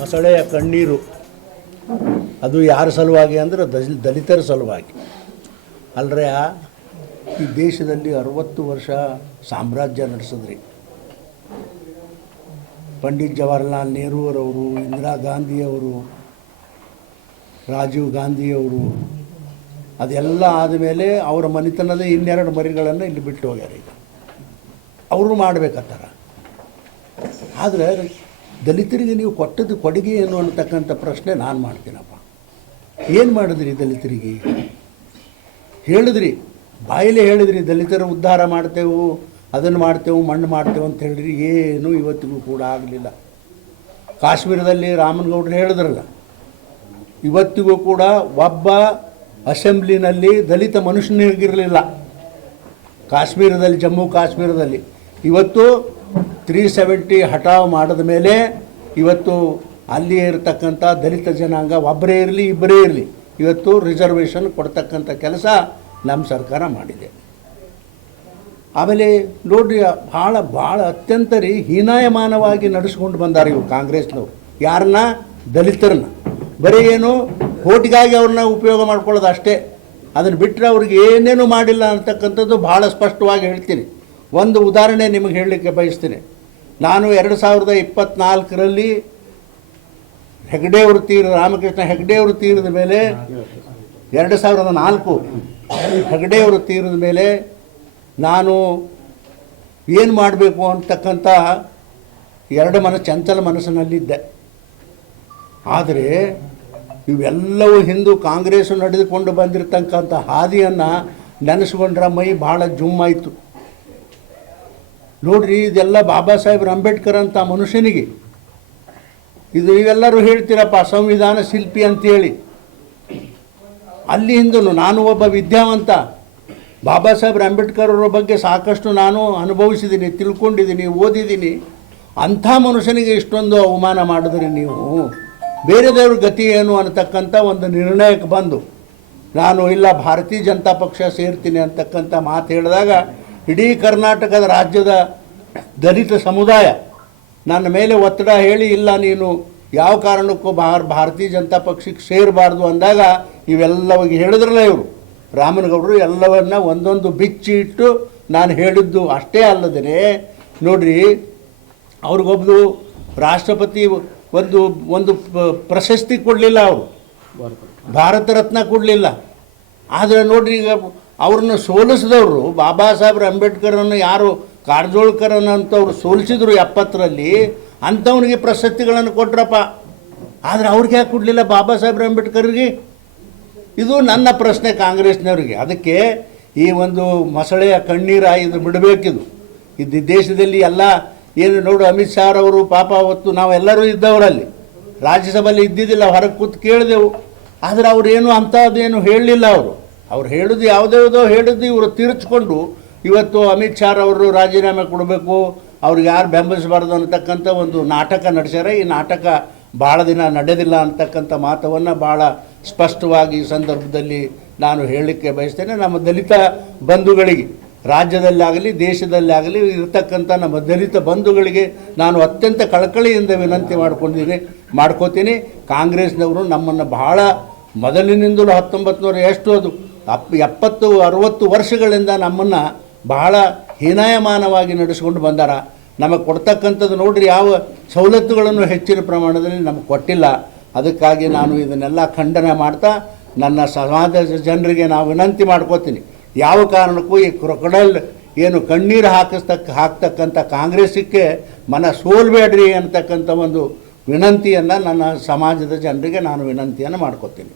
ಮೊಸಳೆಯ ಕಣ್ಣೀರು. ಅದು ಯಾರ ಸಲುವಾಗಿ ಅಂದರೆ ದಲ್ ದಲಿತರ ಸಲುವಾಗಿ. ಅಲ್ರೆ ಈ ದೇಶದಲ್ಲಿ ಅರವತ್ತು ವರ್ಷ ಸಾಮ್ರಾಜ್ಯ ನಡೆಸಿದ್ರಿ. ಪಂಡಿತ್ ಜವಾಹರ್ಲಾಲ್ ನೆಹರೂರವರು ಇಂದಿರಾ ಗಾಂಧಿಯವರು, ರಾಜೀವ್ ಗಾಂಧಿಯವರು, ಅದೆಲ್ಲ ಆದಮೇಲೆ ಅವರ ಮನೆತನದ ಇನ್ನೆರಡು ಮರಿಗಳನ್ನು ಇಲ್ಲಿ ಬಿಟ್ಟು ಹೋಗ್ಯಾರ ಈಗ ಅವರು ಮಾಡಬೇಕತ್ತಾರ. ಆದರೆ ದಲಿತರಿಗೆ ನೀವು ಕೊಟ್ಟದ್ದು ಕೊಡುಗೆ ಏನು ಅನ್ನತಕ್ಕಂಥ ಪ್ರಶ್ನೆ ನಾನು ಮಾಡ್ತೀನಪ್ಪ. ಏನು ಮಾಡಿದ್ರಿ ದಲಿತರಿಗೆ? ಹೇಳಿದ್ರಿ, ಬಾಯಲ್ಲೇ ಹೇಳಿದ್ರಿ, ದಲಿತರ ಉದ್ಧಾರ ಮಾಡ್ತೇವೆ, ಅದನ್ನು ಮಾಡ್ತೇವೆ, ಮಣ್ಣು ಮಾಡ್ತೇವೆ ಅಂತ ಹೇಳಿದ್ರಿ, ಏನೂ ಇವತ್ತಿಗೂ ಕೂಡ ಆಗಲಿಲ್ಲ. ಕಾಶ್ಮೀರದಲ್ಲಿ ರಾಮನಗೌಡರು ಹೇಳಿದ್ರಲ್ಲ, ಇವತ್ತಿಗೂ ಕೂಡ ಒಬ್ಬ ಅಸೆಂಬ್ಲಿನಲ್ಲಿ ದಲಿತ ಮನುಷ್ಯನಿಗಿರಲಿಲ್ಲ ಕಾಶ್ಮೀರದಲ್ಲಿ, ಜಮ್ಮು ಕಾಶ್ಮೀರದಲ್ಲಿ. ಇವತ್ತು ತ್ರೀ ಸೆವೆಂಟಿ ಹಠಾವ್ ಮಾಡಿದ ಮೇಲೆ ಇವತ್ತು ಅಲ್ಲಿ ಇರತಕ್ಕಂಥ ದಲಿತ ಜನಾಂಗ ಒಬ್ಬರೇ ಇರಲಿ ಇಬ್ಬರೇ ಇರಲಿ. ಇವತ್ತು ರಿಸರ್ವೇಷನ್ ಕೊಡ್ತಕ್ಕಂಥ ಕೆಲಸ ನಮ್ಮ ಸರ್ಕಾರ ಮಾಡಿದೆ. ಆಮೇಲೆ ನೋಡ್ರಿ, ಭಾಳ ಭಾಳ ಅತ್ಯಂತ ರೀ ಹೀನಾಯಮಾನವಾಗಿ ನಡೆಸ್ಕೊಂಡು ಬಂದಾರೆ ಇವು ಕಾಂಗ್ರೆಸ್ನವ್ರು. ಯಾರನ್ನ? ದಲಿತರನ್ನ. ಬರೀ ಏನು ಓಟಿಗಾಗಿ ಅವ್ರನ್ನ ಉಪಯೋಗ ಮಾಡ್ಕೊಳ್ಳೋದು ಅಷ್ಟೇ. ಅದನ್ನು ಬಿಟ್ಟರೆ ಅವ್ರಿಗೆ ಏನೇನು ಮಾಡಿಲ್ಲ ಅಂತಕ್ಕಂಥದ್ದು ಭಾಳ ಸ್ಪಷ್ಟವಾಗಿ ಹೇಳ್ತೀನಿ. ಒಂದು ಉದಾಹರಣೆ ನಿಮಗೆ ಹೇಳಲಿಕ್ಕೆ ಬಯಸ್ತೀನಿ. ನಾನು ಎರಡು ಸಾವಿರದ ಇಪ್ಪತ್ನಾಲ್ಕರಲ್ಲಿ ಹೆಗ್ಡೆಯವರು ತೀರ ರಾಮಕೃಷ್ಣ ಹೆಗ್ಡೆಯವರು ತೀರಿದ ಮೇಲೆ ಎರಡು ಸಾವಿರದ ನಾಲ್ಕು ಹೆಗ್ಡೆಯವರು ತೀರಿದ ಮೇಲೆ ನಾನು ಏನು ಮಾಡಬೇಕು ಅಂತಕ್ಕಂಥ ಎರಡು ಮನ ಚಂಚಲ ಮನಸ್ಸಿನಲ್ಲಿದ್ದೆ. ಆದರೆ ಇವೆಲ್ಲವೂ ಹಿಂದೂ ಕಾಂಗ್ರೆಸ್ ನಡೆದುಕೊಂಡು ಬಂದಿರತಕ್ಕಂಥ ಹಾದಿಯನ್ನು ನೆನೆಸ್ಕೊಂಡ್ರೆ ಮೈ ಭಾಳ ಜುಮ್ಮಾಯಿತು ನೋಡ್ರಿ, ಇದೆಲ್ಲ ಬಾಬಾ ಸಾಹೇಬ್ರ ಅಂಬೇಡ್ಕರ್ ಅಂತ ಮನುಷ್ಯನಿಗೆ. ಇದು ಇವೆಲ್ಲರೂ ಹೇಳ್ತೀರಪ್ಪ, ಸಂವಿಧಾನ ಶಿಲ್ಪಿ ಅಂತೇಳಿ ಅಲ್ಲಿ ನಾನು ಒಬ್ಬ ವಿದ್ಯಾವಂತ. ಬಾಬಾ ಸಾಹೇಬ್ರ ಅಂಬೇಡ್ಕರ್ ಅವರ ಬಗ್ಗೆ ಸಾಕಷ್ಟು ನಾನು ಅನುಭವಿಸಿದ್ದೀನಿ ತಿಳ್ಕೊಂಡಿದ್ದೀನಿ ಓದಿದ್ದೀನಿ ಅಂಥ ಮನುಷ್ಯನಿಗೆ ಇಷ್ಟೊಂದು ಅವಮಾನ ಮಾಡಿದ್ರಿ ನೀವು. ಬೇರೆದವ್ರ ಗತಿ ಏನು ಅನ್ನತಕ್ಕಂಥ ಒಂದು ನಿರ್ಣಯಕ್ಕೆ ಬಂದು, ನಾನು ಇಲ್ಲ, ಭಾರತೀಯ ಜನತಾ ಪಕ್ಷ ಸೇರ್ತೀನಿ ಅಂತಕ್ಕಂಥ ಮಾತು ಹೇಳಿದಾಗ ಇಡೀ ಕರ್ನಾಟಕದ ರಾಜ್ಯದ ದಲಿತ ಸಮುದಾಯ ನನ್ನ ಮೇಲೆ ಒತ್ತಡ ಹೇಳಿ, ಇಲ್ಲ ನೀನು ಯಾವ ಕಾರಣಕ್ಕೂ ಭಾರ, ಭಾರತೀಯ ಜನತಾ ಪಕ್ಷಕ್ಕೆ ಸೇರಬಾರ್ದು ಅಂದಾಗ ಇವೆಲ್ಲವಾಗಿ ಹೇಳಿದ್ರಲ್ಲ ಇವರು. ರಾಮನಗೌಡರು ಎಲ್ಲವನ್ನ ಒಂದೊಂದು ಬಿಚ್ಚಿ ಇಟ್ಟು ನಾನು ಹೇಳಿದ್ದು ಅಷ್ಟೇ ಅಲ್ಲದೇ ನೋಡ್ರಿ ಅವ್ರಿಗೊಬ್ಬರು ರಾಷ್ಟ್ರಪತಿ ಒಂದು ಒಂದು ಪ್ರಶಸ್ತಿ ಕೊಡಲಿಲ್ಲ ಅವರು. ಭಾರತ ರತ್ನ ಕೊಡಲಿಲ್ಲ. ಆದರೆ ನೋಡ್ರಿ ಈಗ ಅವ್ರನ್ನ ಸೋಲಿಸಿದವರು ಬಾಬಾ ಸಾಹೇಬ್ರ ಅಂಬೇಡ್ಕರನ್ನು ಯಾರು ಕಾರಜೋಳ್ಕರ್ ಅಂತವ್ರು ಸೋಲಿಸಿದ್ರು ಎಪ್ಪತ್ತರಲ್ಲಿ, ಅಂಥವ್ನಿಗೆ ಪ್ರಶಸ್ತಿಗಳನ್ನು ಕೊಟ್ರಪ್ಪ. ಆದರೆ ಅವ್ರಿಗೆ ಯಾಕೆ ಕೊಡಲಿಲ್ಲ ಬಾಬಾ ಸಾಹೇಬ್ರ ಅಂಬೇಡ್ಕರ್ಗೆ ಇದು ನನ್ನ ಪ್ರಶ್ನೆ ಕಾಂಗ್ರೆಸ್ನವ್ರಿಗೆ. ಅದಕ್ಕೆ ಈ ಒಂದು ಮೊಸಳೆಯ ಕಣ್ಣೀರ ಇದು ಬಿಡಬೇಕಿದು. ಇದು ದೇಶದಲ್ಲಿ ಎಲ್ಲ ಏನು ನೋಡು, ಅಮಿತ್ ಶಾ ಅವರು ಪಾಪ ಅವತ್ತು ನಾವೆಲ್ಲರೂ ಇದ್ದವರಲ್ಲಿ. ರಾಜ್ಯಸಭೆಯಲ್ಲಿ ಇದ್ದಿದ್ದಿಲ್ಲ, ಹೊರಗೆ ಕೂತು ಕೇಳಿದೆವು. ಆದರೆ ಅವರೇನು ಅಂಥದ್ದೇನು ಹೇಳಲಿಲ್ಲ ಅವರು. ಅವ್ರು ಹೇಳೋದು ಯಾವುದ್ಯಾವುದೋ ಹೇಳಿದ್ದು ಇವರು ತಿರುಚ್ಕೊಂಡು ಇವತ್ತು ಅಮಿತ್ ಶಾ ಅವರು ರಾಜೀನಾಮೆ ಕೊಡಬೇಕು ಅವ್ರಿಗೆ ಯಾರು ಬೆಂಬಲಿಸಬಾರ್ದು ಅನ್ನತಕ್ಕಂಥ ಒಂದು ನಾಟಕ ನಡೆಸ್ಯಾರ. ಈ ನಾಟಕ ಭಾಳ ದಿನ ನಡೆದಿಲ್ಲ ಅಂತಕ್ಕಂಥ ಮಾತವನ್ನು ಭಾಳ ಸ್ಪಷ್ಟವಾಗಿ ಈ ಸಂದರ್ಭದಲ್ಲಿ ನಾನು ಹೇಳಲಿಕ್ಕೆ ಬಯಸ್ತೇನೆ. ನಮ್ಮ ದಲಿತ ಬಂಧುಗಳಿಗೆ, ರಾಜ್ಯದಲ್ಲಾಗಲಿ, ದೇಶದಲ್ಲಾಗಲಿ, ಇರತಕ್ಕಂಥ ನಮ್ಮ ದಲಿತ ಬಂಧುಗಳಿಗೆ ನಾನು ಅತ್ಯಂತ ಕಳಕಳಿಯಿಂದ ವಿನಂತಿ ಮಾಡ್ಕೊಂಡಿದ್ದೀನಿ ಮಾಡ್ಕೋತೀನಿ. ಕಾಂಗ್ರೆಸ್ನವರು ನಮ್ಮನ್ನು ಬಹಳ ಮೊದಲಿನಿಂದಲೂ ಹತ್ತೊಂಬತ್ತು ನೂರ ಎಷ್ಟು ಅದು? ಅಪ್ ಎಪ್ಪತ್ತು, ಅರುವತ್ತು ವರ್ಷಗಳಿಂದ ನಮ್ಮನ್ನು ಬಹಳ ಹೀನಾಯಮಾನವಾಗಿ ನಡೆಸ್ಕೊಂಡು ಬಂದಾರ. ನಮಗೆ ಕೊಡ್ತಕ್ಕಂಥದ್ದು ನೋಡ್ರಿ ಯಾವ ಸವಲತ್ತುಗಳನ್ನು ಹೆಚ್ಚಿನ ಪ್ರಮಾಣದಲ್ಲಿ ನಮಗೆ ಕೊಟ್ಟಿಲ್ಲ. ಅದಕ್ಕಾಗಿ ನಾನು ಇದನ್ನೆಲ್ಲ ಖಂಡನೆ ಮಾಡ್ತಾ ನನ್ನ ಸಮಾಜದ ಜನರಿಗೆ ನಾವು ವಿನಂತಿ ಮಾಡ್ಕೋತೀನಿ. ಯಾವ ಕಾರಣಕ್ಕೂ ಈ ಕ್ರೊಕಡಲ್ ಏನು ಕಣ್ಣೀರು ಹಾಕಿಸ್ತಕ್ಕ ಹಾಕ್ತಕ್ಕಂಥ ಕಾಂಗ್ರೆಸ್ಸಿಗೆ ಮನ ಸೋಲ್ಬೇಡ್ರಿ ಅಂತಕ್ಕಂಥ ಒಂದು ವಿನಂತಿಯನ್ನು ನನ್ನ ಸಮಾಜದ ಜನರಿಗೆ ನಾನು ವಿನಂತಿಯನ್ನು ಮಾಡ್ಕೋತೀನಿ.